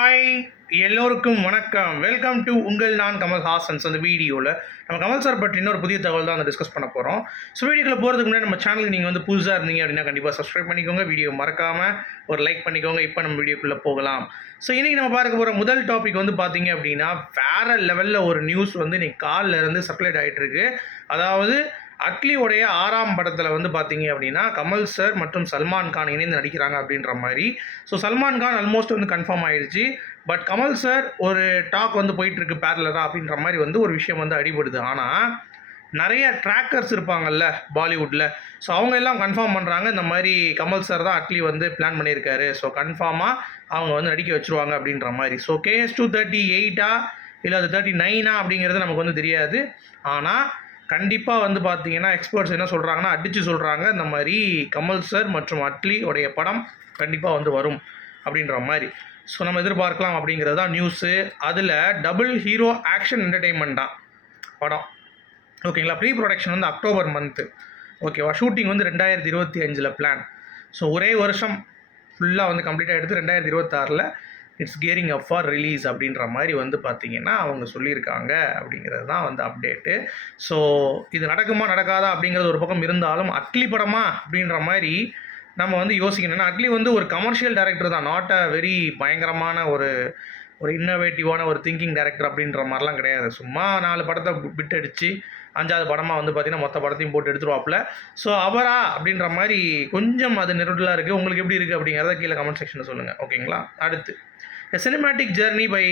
Hi எல்லோருக்கும் வணக்கம். Welcome to உங்கள் நான் கமல் ஹாசன்ஸ் அந்த வீடியோவில் நம்ம கமல் சார் பற்றி இன்னொரு புதிய தகவல் தான் டிஸ்கஸ் பண்ண போகிறோம் ஸோ வீடியோக்குள்ள போகிறதுக்கு முன்னாடி நம்ம சேனலுக்கு நீங்கள் வந்து புதுசாக இருந்தீங்க அப்படின்னா கண்டிப்பாக சப்ஸ்கிரைப் பண்ணிக்கோங்க. வீடியோ மறக்காமல் ஒரு லைக் பண்ணிக்கோங்க. இப்போ நம்ம வீடியோக்குள்ளே போகலாம். ஸோ இன்றைக்கி நம்ம பார்க்க போகிற முதல் டாபிக் வந்து பார்த்தீங்க அப்படின்னா வேறு லெவலில் ஒரு நியூஸ் வந்து இன்றைக்கி காலில் இருந்து சப்ளைட் ஆகிட்டுருக்கு அதாவது அட்லியோடைய ஆறாம் படத்தில் வந்து பார்த்தீங்க அப்படின்னா கமல் சார் மற்றும் சல்மான் கான் இணைந்து நடிக்கிறாங்க அப்படின்ற மாதிரி. ஸோ சல்மான் கான் ஆல்மோஸ்ட் வந்து கன்ஃபார்ம் ஆயிடுச்சு பட் கமல் சார் ஒரு டாக் வந்து போயிட்டுருக்கு பேரலராக அப்படின்ற மாதிரி வந்து ஒரு விஷயம் வந்து அடிபடுது. ஆனால் நிறைய ட்ராக்கர்ஸ் இருப்பாங்கல்ல பாலிவுட்டில் ஸோ அவங்க எல்லாம் கன்ஃபார்ம் பண்ணுறாங்க இந்த மாதிரி கமல் சார் தான் அட்லி வந்து பிளான் பண்ணியிருக்காரு. ஸோ கன்ஃபார்மாக அவங்க வந்து நடிக்க வச்சுருவாங்க அப்படின்ற மாதிரி. ஸோ கேஎஸ் டூ தேர்ட்டி எயிட்டா இல்லை அது தேர்ட்டி நைனா அப்படிங்கிறது நமக்கு வந்து தெரியாது. ஆனால் கண்டிப்பாக வந்து பார்த்தீங்கன்னா எக்ஸ்பர்ட்ஸ் என்ன சொல்கிறாங்கன்னா அடித்து சொல்கிறாங்க இந்த மாதிரி கமல் சார் மற்றும் அட்லி உடைய படம் கண்டிப்பாக வந்து வரும் அப்படின்ற மாதிரி. ஸோ நம்ம எதிர்பார்க்கலாம் அப்படிங்கிறது தான் நியூஸு அதில் டபுள் ஹீரோ ஆக்ஷன் என்டர்டெயின்மெண்ட் தான் படம். ஓகேங்களா ப்ரீ ப்ரொடக்ஷன் வந்து அக்டோபர் மந்த்து ஓகேவா ஷூட்டிங் வந்து ரெண்டாயிரத்தி இருபத்தி அஞ்சில் பிளான் ஸோ ஒரே வருஷம் ஃபுல்லாக வந்து கம்ப்ளீட்டாக எடுத்து ரெண்டாயிரத்தி இருபத்தாறில் it's gearing up for release அப்படின்ற மாதிரி வந்து பார்த்தீங்கன்னா அவங்க சொல்லியிருக்காங்க அப்படிங்கிறது தான் வந்து அப்டேட்டு ஸோ இது நடக்குமா நடக்காதா அப்படிங்கிறது ஒரு பக்கம் இருந்தாலும் அட்லி படமா அப்படின்ற மாதிரி நம்ம வந்து யோசிக்கணும். அட்லி வந்து ஒரு கமர்ஷியல் டேரக்டர் தான். நாட் அ வெரி பயங்கரமான ஒரு ஒரு இன்னோவேட்டிவான ஒரு திங்கிங் டேரக்டர் அப்படின்ற மாதிரிலாம் கிடையாது. சும்மா நாலு படத்தை பிட் அடித்து அஞ்சாவது படமாக வந்து பார்த்திங்கன்னா மொத்த படத்தையும் போட்டு எடுத்துருவாப்புல. ஸோ அவரா அப்படின்ற மாதிரி கொஞ்சம் அது நெருடலாக இருக்குது உங்களுக்கு எப்படி இருக்குது அப்படிங்கிறத கீழே கமெண்ட் செக்ஷனில் சொல்லுங்கள் ஓகேங்களா அடுத்து. Cinematic journey by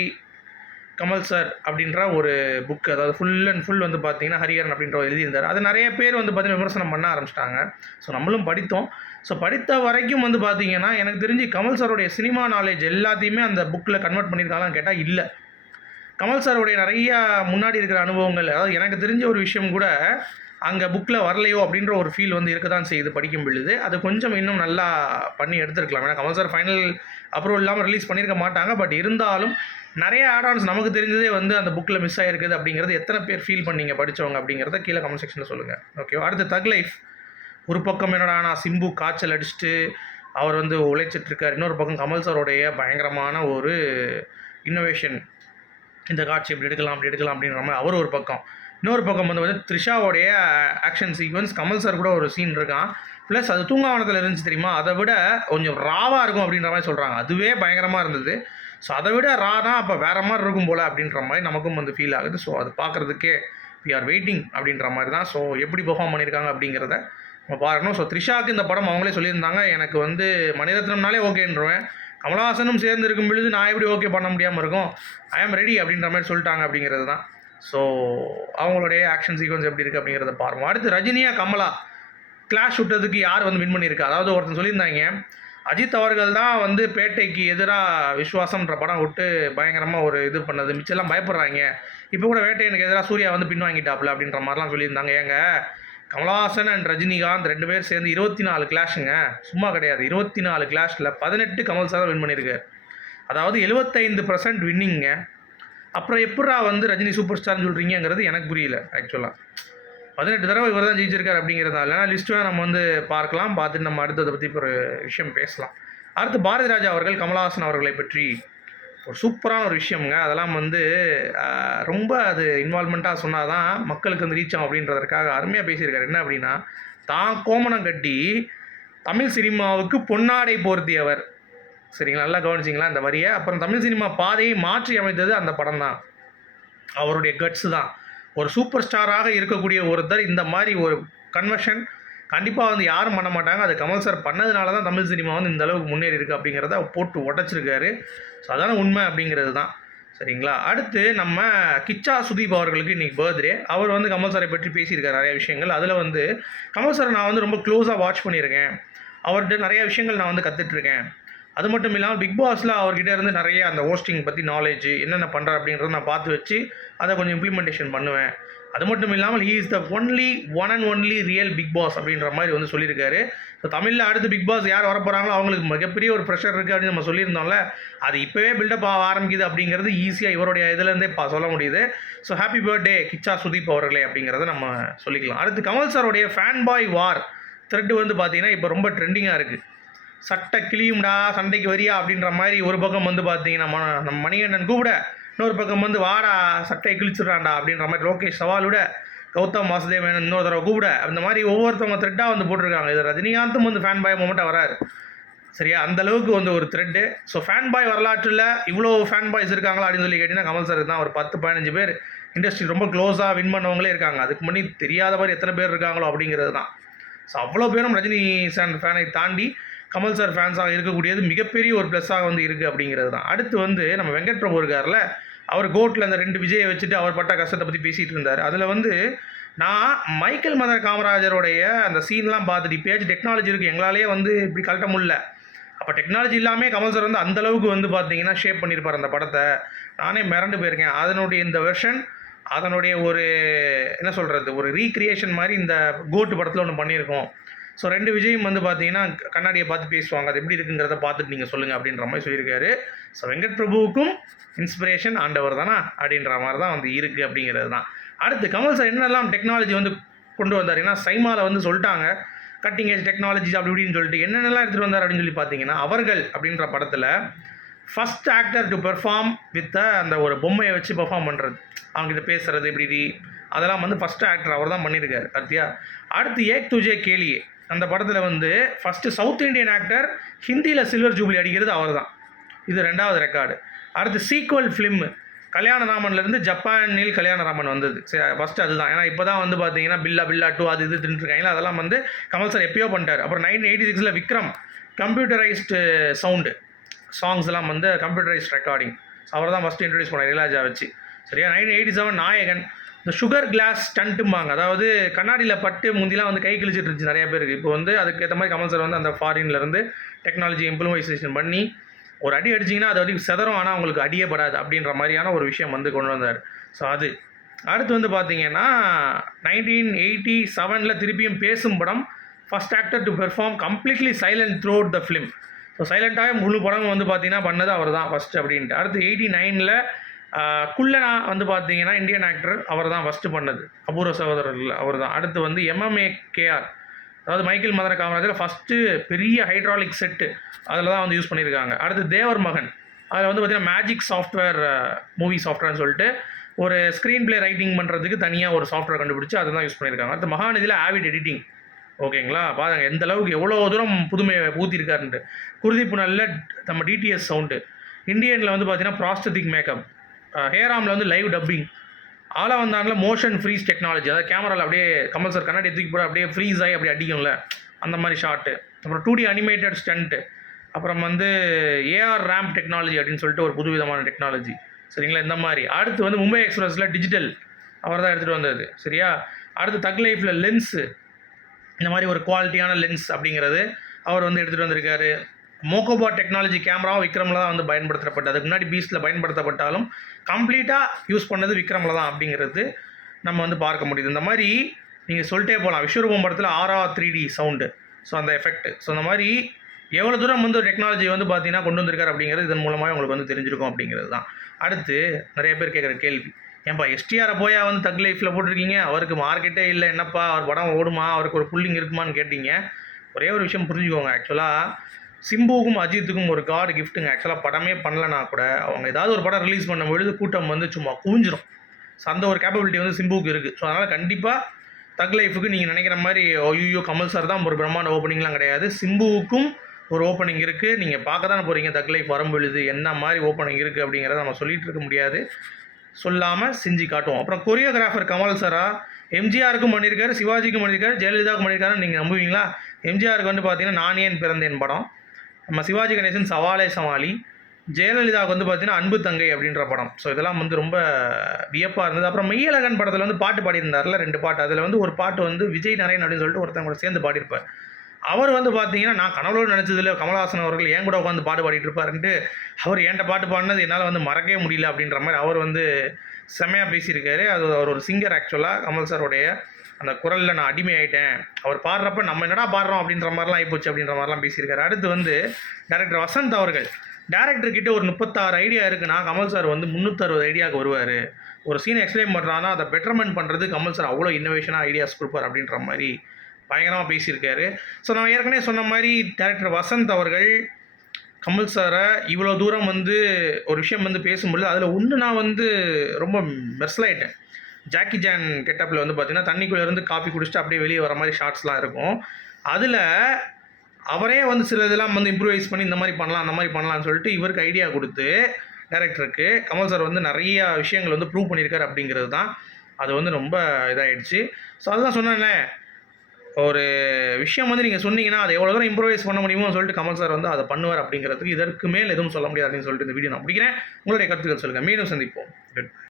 Kamal sir அப்படின்ற ஒரு புக் அதாவது ஃபுல் அண்ட் ஃபுல் வந்து பார்த்தீங்கன்னா ஹரிஹரன் அப்படின்ற எழுதியிருந்தார். அது நிறைய பேர் வந்து பார்த்தீங்கன்னா விமர்சனம் பண்ண ஆரம்பிச்சிட்டாங்க. ஸோ நம்மளும் படித்தோம். ஸோ படித்த வரைக்கும் வந்து பார்த்தீங்கன்னா எனக்கு தெரிஞ்சு கமல் சாருடைய சினிமா நாலேஜ் எல்லாத்தையுமே அந்த புக்கில் கன்வெர்ட் பண்ணியிருக்காங்களான்னு கேட்டால் இல்லை. கமல் சாருடைய நிறைய முன்னாடி இருக்கிற அனுபவங்கள் அதாவது எனக்கு தெரிஞ்ச ஒரு விஷயம் கூட அங்கே புக்கில் வரலையோ அப்படின்ற ஒரு ஃபீல் வந்து இருக்க தான் செய்யுது படிக்கும் பொழுது. அது கொஞ்சம் இன்னும் நல்லா பண்ணி எடுத்துருக்கலாம். ஏன்னா கமல் சார் ஃபைனல் அப்ரூவல் இல்லாமல் ரிலீஸ் பண்ணியிருக்க மாட்டாங்க. பட் இருந்தாலும் நிறைய ஆடான்ஸ் நமக்கு தெரிஞ்சதே வந்து அந்த புக்கில் மிஸ் ஆகிருக்குது அப்படிங்கிறது எத்தனை பேர் ஃபீல் பண்ணீங்க படித்தவங்க அப்படிங்கிறத கீழே கமெண்ட் செக்ஷனில் சொல்லுங்கள் ஓகே அடுத்து தக் லைஃப் ஒரு பக்கம் என்னடா நான் சிம்பு காய்ச்சல் அடிச்சுட்டு அவர் வந்து உழைச்சிட்ருக்கார் இன்னொரு பக்கம் கமல் சாரோடைய பயங்கரமான ஒரு இன்னோவேஷன் இந்த காட்சி இப்படி எடுக்கலாம் அப்படி எடுக்கலாம் அப்படின்ற மாதிரி அவர் ஒரு பக்கம். இன்னொரு பக்கம் வந்து வந்து த்ரிஷாவோடைய ஆக்ஷன் சீக்வன்ஸ் கமல் சார் கூட ஒரு சீன் இருக்கான். ப்ளஸ் அது தூங்காவனத்தில் இருந்துச்சு தெரியுமா? அதை விட கொஞ்சம் ராவாக இருக்கும் அப்படின்ற மாதிரி சொல்கிறாங்க அதுவே பயங்கரமாக இருந்தது. ஸோ அதை விட ரானா அப்போ வேறு மாதிரி இருக்கும் போல் அப்படின்ற மாதிரி நமக்கும் வந்து ஃபீல் ஆகுது. ஸோ அது பார்க்குறதுக்கே வி ஆர் வெயிட்டிங் அப்படின்ற மாதிரி தான். ஸோ எப்படி பெர்ஃபார்ம் பண்ணியிருக்காங்க அப்படிங்கிறத நம்ம பார்க்கணும் ஸோ த்ரிஷாவுக்கு இந்த படம் அவங்களே சொல்லியிருந்தாங்க. எனக்கு வந்து மணிரத்னம்னாலே ஓகேன்றவேன் கமலஹாசனும் சேர்ந்து இருக்கும் பொழுது நான் எப்படி ஓகே பண்ண முடியாமல் இருக்கும்? ஐ ஆம் ரெடி அப்படின்ற மாதிரி சொல்லிட்டாங்க அப்படிங்கிறது தான். ஸோ அவங்களுடைய ஆக்ஷன் சீக்வன்ஸ் எப்படி இருக்குது அப்படிங்கிறத பாருவோம் அடுத்து ரஜினியா கமலா. கிளாஷ் விட்டதுக்கு யார் வந்து வின் பண்ணியிருக்கா அதாவது ஒருத்தன் சொல்லியிருந்தாங்க அஜித் அவர்கள் தான் வந்து பேட்டைக்கு எதிராக விஸ்வாசம்ன்ற படம் விட்டு பயங்கரமாக ஒரு இது பண்ணது. மிச்சம்லாம் பயப்படுறாங்க. இப்போ கூட வேட்டையனுக்கு எதிராக சூர்யா வந்து பின்வாங்கிட்டாப்புல அப்படின்ற மாதிரிலாம் சொல்லியிருந்தாங்க. ஏங்க கமலஹாசன் அண்ட் ரஜினிகாந்த் ரெண்டு பேர் சேர்ந்து இருபத்தி நாலு கிளாஷுங்க சும்மா கிடையாது. இருபத்தி நாலு கிளாஷில் பதினெட்டு கமல் சார் வின் பண்ணியிருக்காரு அதாவது எழுபத்தைந்து பர்சன்ட் வின்னிங்க அப்புறம் எப்படா வந்து ரஜினி சூப்பர் ஸ்டார்னு சொல்கிறீங்கிறது எனக்கு புரியல ஆக்சுவலாக பதினெட்டு தடவை இவர் தான் ஜெயிச்சிருக்காரு அப்படிங்கிறதால லிஸ்ட்டு நம்ம வந்து பார்க்கலாம். பார்த்துட்டு நம்ம அடுத்ததை பற்றி ஒரு விஷயம் பேசலாம். அடுத்து பாரதிராஜா அவர்கள் கமலஹாசன் அவர்களை பற்றி ஒரு சூப்பரான ஒரு விஷயம்ங்க. அதெல்லாம் வந்து ரொம்ப அது இன்வால்மெண்ட்டாக சொன்னால் தான் மக்களுக்கு வந்து ரீச் ஆகும் அப்படின்றதற்காக அருமையாக பேசியிருக்காரு. என்ன அப்படின்னா தான் கோமணம் கட்டி தமிழ் சினிமாவுக்கு பொன்னாடை போர்த்தியவர். சரிங்களா? நல்லா கவனிச்சிங்களா இந்த வரியை? அப்புறம் தமிழ் சினிமா பாதையை மாற்றி அமைத்தது அந்த படம் தான் அவருடைய கட்ஸ் தான். ஒரு சூப்பர் ஸ்டாராக இருக்கக்கூடிய ஒருத்தர் இந்த மாதிரி ஒரு கன்வர்ஷன் கண்டிப்பாக வந்து யாரும் பண்ண மாட்டாங்க. அது கமல் சார் பண்ணதுனால தான் தமிழ் சினிமா வந்து இந்த அளவுக்கு முன்னேறி இருக்கு அப்படிங்கிறத போட்டு உடச்சிருக்காரு. ஸோ அதான உண்மை அப்படிங்கிறது தான். சரிங்களா? அடுத்து நம்ம கிச்சா சுதீப் அவர்களுக்கு இன்றைக்கி பர்த்டே அவர் வந்து கமல் சாரை பற்றி பேசியிருக்காரு நிறைய விஷயங்கள். அதில் வந்து கமல் சாரை நான் வந்து ரொம்ப க்ளோஸாக வாட்ச் பண்ணியிருக்கேன். அவர்கிட்ட நிறைய விஷயங்கள் நான் வந்து கற்றுட்ருக்கேன் அது மட்டும் இல்லாமல் பிக் பாஸில் அவர்கிட்ட இருந்து நிறைய அந்த ஹோஸ்டிங் பற்றி நாலேஜ் என்னென்ன பண்ணுறா அப்படின்றத நான் பார்த்து வச்சு அதை கொஞ்சம் இம்ப்ளிமெண்டேஷன் பண்ணுவேன். அது மட்டும் இல்லாமல் he is the only one and only real big boss அப்படின்ற மாதிரி வந்து சொல்லியிருக்காரு. ஸோ தமிழில் அடுத்து பிக் பாஸ் யார் வரப்போகிறாங்களோ அவங்களுக்கு மிகப்பெரிய ஒரு ப்ரெஷர் இருக்குது அப்படின்னு நம்ம சொல்லியிருந்தோம்ல. அது இப்போவே பில்டப் ஆக ஆரம்பிக்குது அப்படிங்கிறது ஈஸியாக இவருடைய இதுலேருந்தே பா சொல்ல முடியுது. So happy birthday Kichcha Sudeep அவர்களே அப்படிங்கிறத நம்ம சொல்லிக்கலாம். அடுத்து கமல் சாருடைய ஃபேன் பாய் வார் த்ரெட் வந்து பார்த்தீங்கன்னா இப்போ ரொம்ப ட்ரெண்டிங்காக இருக்குது சட்டை கிளியும்டா சண்டைக்கு வரியா அப்படின்ற மாதிரி ஒரு பக்கம் வந்து பார்த்தீங்கன்னா நம்ம மணிகண்டன் கூப்பிட இன்னொரு பக்கம் வந்து வாடா சட்டையை கிழிச்சிடுறான்டா அப்படின்ற மாதிரி லோகேஷ் சவாலோட கௌதம் வாசுதேவன் இன்னொரு தடவை கூப்பிட அந்த மாதிரி ஒவ்வொருத்தவங்க த்ரெட்டாக வந்து போட்டிருக்காங்க. இது ரஜினிகாந்தும் வந்து ஃபேன் பாய் மூமெண்ட்டாக வராரு. சரியா? அந்த அளவுக்கு வந்து ஒரு த்ரெட்டு ஸோ ஃபேன் பாய் வரலாற்றில் இவ்வளோ ஃபேன் பாய்ஸ் இருக்காங்களா அப்படின்னு சொல்லி கேட்டிங்கன்னா கமல் சார் தான். ஒரு பத்து பதினஞ்சு பேர். இண்டஸ்ட்ரி ரொம்ப க்ளோஸாக வின் பண்ணவங்களே இருக்காங்க. அதுக்கு முன்னாடி தெரியாத மாதிரி எத்தனை பேர் இருக்காங்களோ அப்படிங்கிறது தான். ஸோ அவ்வளோ பேரும் ரஜினி சார் ஃபேனை தாண்டி கமல் சார் ஃபேன்ஸாக இருக்கக்கூடியது மிகப்பெரிய ஒரு ப்ளஸ்ஸாக வந்து இருக்குது அப்படிங்கிறது தான். அடுத்து வந்து நம்ம வெங்கட் பிரபு இருக்கார்ல அவர் கோட்டில் அந்த ரெண்டு விஜயை வச்சுட்டு அவர் பட்ட கஷ்டத்தை பற்றி பேசிகிட்டு இருந்தார். அதில் வந்து நான் மைக்கேல் மதன் காமராஜருடைய அந்த சீன்லாம் பார்த்துட்டு இப்போயாச்சும் டெக்னாலஜி இருக்குது எங்களாலேயே வந்து இப்படி கழட்ட முடியல. அப்போ டெக்னாலஜி இல்லாமல் கமல் சார் வந்து அந்த அளவுக்கு வந்து பார்த்தீங்கன்னா ஷேப் பண்ணியிருப்பார் அந்த படத்தை. நானே மிரண்டு போயிருக்கேன். அதனுடைய இந்த வெர்ஷன் அதனுடைய ஒரு என்ன சொல்கிறது ஒரு ரீக்ரியேஷன் மாதிரி இந்த கோட்டு படத்தில் ஒன்று பண்ணியிருக்கோம். ஸோ ரெண்டு விஜயும் வந்து பார்த்தீங்கன்னா கண்ணாடியை பார்த்து பேசுவாங்க. அது எப்படி இருக்குங்கிறத பார்த்துட்டு நீங்கள் சொல்லுங்கள் அப்படின்ற மாதிரி சொல்லியிருக்காரு. ஸோ வெங்கட் பிரபுவுக்கும் இன்ஸ்பிரேஷன் ஆண்டவர் தானா? அப்படின்ற மாதிரி தான் வந்து இருக்குது அப்படிங்கிறது தான். அடுத்து கமல் சார் என்னெல்லாம் டெக்னாலஜி வந்து கொண்டு வந்தார்? ஏன்னா சைமாவில் வந்து சொல்லிட்டாங்க. கட்டிங் ஏஜ் டெக்னாலஜிஸ் அப்படி இப்படின்னு சொல்லிட்டு என்னென்னலாம் எடுத்துகிட்டு வந்தார் அப்படின்னு சொல்லி பார்த்தீங்கன்னா அவர்கள் அப்படின்ற படத்தில் first actor to perform with அந்த ஒரு பொம்மையை வச்சு பெர்ஃபார்ம் பண்ணுறது அவங்ககிட்ட பேசுகிறது இப்படி அதெல்லாம் வந்து ஃபஸ்ட் ஆக்டர் அவர் தான் பண்ணியிருக்காரு பார்த்தியா அடுத்து ஏக் துஜே கேலியே. அந்த படத்தில் வந்து ஃபஸ்ட்டு சவுத் இந்தியன் ஆக்டர் ஹிந்தியில் சில்வர் ஜூப்ளி அடிக்கிறது அவர் தான் இது ரெண்டாவது ரெக்கார்டு அடுத்து சீக்வல் ஃபிலிம் கல்யாணராமன்லேருந்து ஜப்பானில் கல்யாணராமன் வந்தது. சரி ஃபஸ்ட்டு அதுதான். ஏன்னா இப்போ தான் வந்து பார்த்தீங்கன்னா பில்லா பில்லா டூ அது இது தின்னுருக்காங்களா அதெல்லாம் வந்து கமல் சார் எப்பயோ பண்ணிட்டார். அப்புறம் நைன்டீன் எயிட்டி சிக்ஸில் விக்ரம் கம்ப்யூட்டரைஸ்டு சவுண்டு சாங்ஸ்லாம் வந்து கம்ப்யூட்டரைஸ்ட் ரெக்கார்டிங் அவர் தான் ஃபஸ்ட்டு இன்ட்ரடியூஸ் பண்ணார் இளையராஜா வச்சு. சரியா? நைன்டீன் எயிட்டி செவன் நாயகன். இந்த சுகர் கிளாஸ் ஸ்டண்ட்டும்பாங்க அதாவது கண்ணாடியில் பட்டு முந்திலாம் வந்து கை கிழிச்சிட்டு இருந்துச்சு நிறைய பேருக்கு. இப்போ வந்து அதுக்கேற்ற மாதிரி கமல் சார் வந்து அந்த ஃபாரின்லேருந்து டெக்னாலஜி இம்ப்ளிமைசேஷன் பண்ணி ஒரு அடி அடிச்சிங்கன்னா அது வந்து செதறும். ஆனால் அவங்களுக்கு அடியே படாது அப்படின்ற மாதிரியான ஒரு விஷயம் வந்து கொண்டு வந்தார். ஸோ அது. அடுத்து வந்து பார்த்தீங்கன்னா நைன்டீன் எயிட்டி செவனில் திருப்பியும் பேசும் படம் first actor to perform completely silent throughout the film so சைலண்ட்டாக முழு படம் வந்து பார்த்தீங்கன்னா பண்ணது அவர் தான் ஃபஸ்ட்டு அப்படின்ட்டு. அடுத்து எயிட்டி நைனில் குள்ளனா வந்து பார்த்தீங்கன்னா இந்தியன் ஆக்டர் அவர் தான் ஃபஸ்ட்டு பண்ணது. அபூர்வ சகோதரர்கள் அவர் தான் அடுத்து வந்து எம்எம்ஏ கேஆர் அதாவது மைக்கேல் மதன காமராஜர் ஃபஸ்ட்டு பெரிய ஹைட்ராலிக் செட்டு அதில் தான் வந்து யூஸ் பண்ணியிருக்காங்க. அடுத்து தேவர் மகன். அதில் வந்து பார்த்தீங்கன்னா மேஜிக் சாஃப்ட்வேர் மூவி சாஃப்ட்வேர்னு சொல்லிட்டு ஒரு ஸ்க்ரீன் ப்ளே ரைட்டிங் பண்ணுறதுக்கு தனியாக ஒரு சாஃப்ட்வேர் கண்டுபிடிச்சு அதை தான் யூஸ் பண்ணியிருக்காங்க. அடுத்து மகாநிதியில் ஆவிட் எடிட்டிங் ஓகேங்களா பாருங்க எந்த அளவுக்கு எவ்வளோ தூரம் புதுமையை ஊற்றிருக்காருன்ட்டு குருதிப்பு நல்ல நம்ம டிடிஎஸ் சவுண்டு இந்தியனில் வந்து பார்த்தீங்கன்னா ப்ராஸ்தட்டிக் மேக்கப் ஹேராமில் வந்து லைவ் டப்பிங் ஆலா வந்தாங்கள மோஷன் ஃப்ரீஸ் டெக்னாலஜி அதாவது கேமராவில் அப்படியே கமல் சார் கண்ணாடி தூக்கி போட அப்படியே ஃப்ரீஸ் ஆகி அப்படியே அடிக்கும்ல. அந்த மாதிரி ஷாட்டு அப்புறம் டூ டி அனிமேட்டட் ஸ்டண்ட்டு அப்புறம் வந்து ஏஆர் ரேம் டெக்னாலஜி அப்படின்னு சொல்லிட்டு ஒரு புதுவிதமான டெக்னாலஜி சரிங்களா? இந்த மாதிரி. அடுத்து வந்து மும்பை எக்ஸ்பிரஸில் டிஜிட்டல் அவர் தான் எடுத்துகிட்டு வந்தது. சரியா? அடுத்து தக் லைஃப்பில் லென்ஸு இந்த மாதிரி ஒரு குவாலிட்டியான லென்ஸ் அப்படிங்கிறது அவர் வந்து எடுத்துகிட்டு வந்திருக்காரு. மோகோபா டெக்னாலஜி கேமராவும் விக்ரமில் தான் வந்து பயன்படுத்தப்பட்டது. அதுக்கு முன்னாடி பீஸில் பயன்படுத்தப்பட்டாலும் கம்ப்ளீட்டாக யூஸ் பண்ணது விக்ரமில் தான் அப்படிங்கிறது நம்ம வந்து பார்க்க முடியுது. இந்த மாதிரி நீங்கள் சொல்லிட்டே போகலாம் விஸ்வரூபம் படத்தில் Auro three D sound so அந்த எஃபெக்ட் ஸோ அந்த மாதிரி எவ்வளோ தூரம் வந்து டெக்னாலஜி வந்து பார்த்தீங்கன்னா கொண்டு வந்திருக்காரு அப்படிங்கிறது இதன் மூலமாக உங்களுக்கு வந்து தெரிஞ்சிருக்கும் அப்படிங்கிறது தான். அடுத்து நிறைய பேர் கேட்குற கேள்வி. ஏன்பா எஸ்டிஆரை போயா வந்து தக் லைஃப்பில் போட்டிருக்கீங்க? அவருக்கு மார்க்கெட்டே இல்லை என்னப்பா? அவர் படம் ஓடுமா? அவருக்கு ஒரு புல்லிங் இருக்குமான்னு கேட்டீங்க. ஒரே ஒரு விஷயம் புரிஞ்சுக்கோங்க. ஆக்சுவலாக சிம்புவுக்கும் அஜித்துக்கும் ஒரு காட் கிஃப்ட்டுங்க ஆக்சுவலாக படமே பண்ணலனா கூட அவங்க ஏதாவது ஒரு படம் ரிலீஸ் பண்ணும் பொழுது கூட்டம் வந்து சும்மா குவிஞ்சிரும். ஸோ அந்த ஒரு கேப்பபிலிட்டி வந்து சிம்புவுக்கு இருக்குது ஸோ அதனால் கண்டிப்பாக தக் லைஃபுக்கு நீங்கள் நினைக்கிற மாதிரி ஐயோ கமல் சார் தான் ஒரு பிரம்மாண்ட ஓப்பனிங்லாம் கிடையாது. சிம்புவுக்கும் ஒரு ஓப்பனிங் இருக்குது நீங்கள் பார்க்க தானே போகிறீங்க தக் லைஃப் வரும் பொழுது என்ன மாதிரி ஓப்பனிங் இருக்குது அப்படிங்கிறத நம்ம சொல்லிகிட்டு இருக்க முடியாது. சொல்லாமல் செஞ்சு காட்டுவோம். அப்புறம் கொரியோகிராஃபர் கமல் சாரா எம்ஜிஆருக்கும் பண்ணியிருக்காரு சிவாஜிக்கும் பண்ணியிருக்காரு ஜெயலலிதாவுக்கும் பண்ணியிருக்காருன்னு நீங்கள் நம்புவீங்களா? எம்ஜிஆருக்கு வந்து பார்த்தீங்கன்னா நான் ஏன் பிறந்தேன் படம். நம்ம சிவாஜி கணேசன் சவாலே சமாளி ஜெயலலிதாவுக்கு வந்து பார்த்தீங்கன்னா அன்பு தங்கை அப்படின்ற படம். ஸோ இதெல்லாம் வந்து ரொம்ப வியப்பாக இருந்தது. அப்புறம் மெய்யழகன் படத்தில் வந்து பாட்டு பாடியிருந்தார்ல ரெண்டு பாட்டு. அதில் வந்து ஒரு பாட்டு வந்து விஜய் நரேன் அப்படின்னு சொல்லிட்டு ஒருத்தங்க கூட சேர்ந்து பாடியிருப்பார். அவர் வந்து பார்த்தீங்கன்னா நான் கனவுல நினச்சதில்ல கமலஹாசன் அவர்கள் என் கூட உட்காந்து பாட்டு பாடிட்டு இருப்பாருன்ட்டு அவர் என்கிட்ட பாட்டு பாடினது என்னால் வந்து மறக்கவே முடியல அப்படின்ற மாதிரி அவர் வந்து செம்மையாக பேசியிருக்காரு. அது அவர் ஒரு சிங்கர் ஆக்சுவலாக கமல் சாரோடைய அந்த குரலில் நான் அடிமை ஆகிட்டேன் அவர் பாடுறப்ப நம்ம என்னடா பாடுறோம் அப்படின்ற மாதிரிலாம் ஆகிப்போச்சு அப்படின்ற மாதிரிலாம் பேசியிருக்காரு. அடுத்து வந்து டேரக்டர் வசந்த் அவர்கள். டேரக்டர்கிட்ட ஒரு முப்பத்தாறு ஐடியா இருக்குன்னா கமல் சார் வந்து முந்நூற்றறுபது ஐடியாவுக்கு வருவார். ஒரு சீனை எக்ஸ்பிளைன் பண்ணுறான்னா அதை பெட்டர்மெண்ட் பண்ணுறது கமல் சார் அவ்வளோ இன்னோவேஷனாக ஐடியாஸ் கொடுப்பார் அப்படின்ற மாதிரி பயங்கரமாக பேசியிருக்காரு. ஸோ நான் ஏற்கனவே சொன்ன மாதிரி டேரக்டர் வசந்த் அவர்கள் கமல் சாரை இவ்வளோ தூரம் வந்து ஒரு விஷயம் வந்து பேசும்பொழுது அதில் ஒன்று நான் வந்து ரொம்ப மெர்சலாயிட்டேன் ஜாக்கி ஜான் கெட்டப்பில் வந்து பார்த்தீங்கன்னா தண்ணிக்குள்ளே இருந்து காஃபி குடிச்சிட்டு அப்படியே வெளியே வர மாதிரி ஷார்ட்ஸ்லாம் இருக்கும். அதில் அவரே வந்து சில இதெல்லாம் வந்து இம்ப்ரூவைஸ் பண்ணி இந்த மாதிரி பண்ணலாம் அந்த மாதிரி பண்ணலாம்னு சொல்லிட்டு இவருக்கு ஐடியா கொடுத்து டேரக்டருக்கு கமல் சார் வந்து நிறைய விஷயங்கள் வந்து ப்ரூவ் பண்ணியிருக்காரு அப்படிங்கிறது தான். அது வந்து ரொம்ப இதாகிடுச்சு ஸோ அதுதான் சொன்னேன்ல ஒரு விஷயம் வந்து நீங்கள் சொன்னீங்கன்னா அதை எவ்வளோ தூரம் இம்ப்ரூவைஸ் பண்ண முடியுமோ சொல்லிட்டு கமல் சார் வந்து அதை பண்ணுவார் அப்படிங்கிறதுக்கு இதற்கு மேல் எதுவும் சொல்ல முடியாது அப்படின்னு சொல்லிட்டு இந்த வீடியோ நான் முடிக்கிறேன். உங்களுடைய கருத்துக்கள் சொல்லுங்கள் மீண்டும் சந்திப்போம். குட்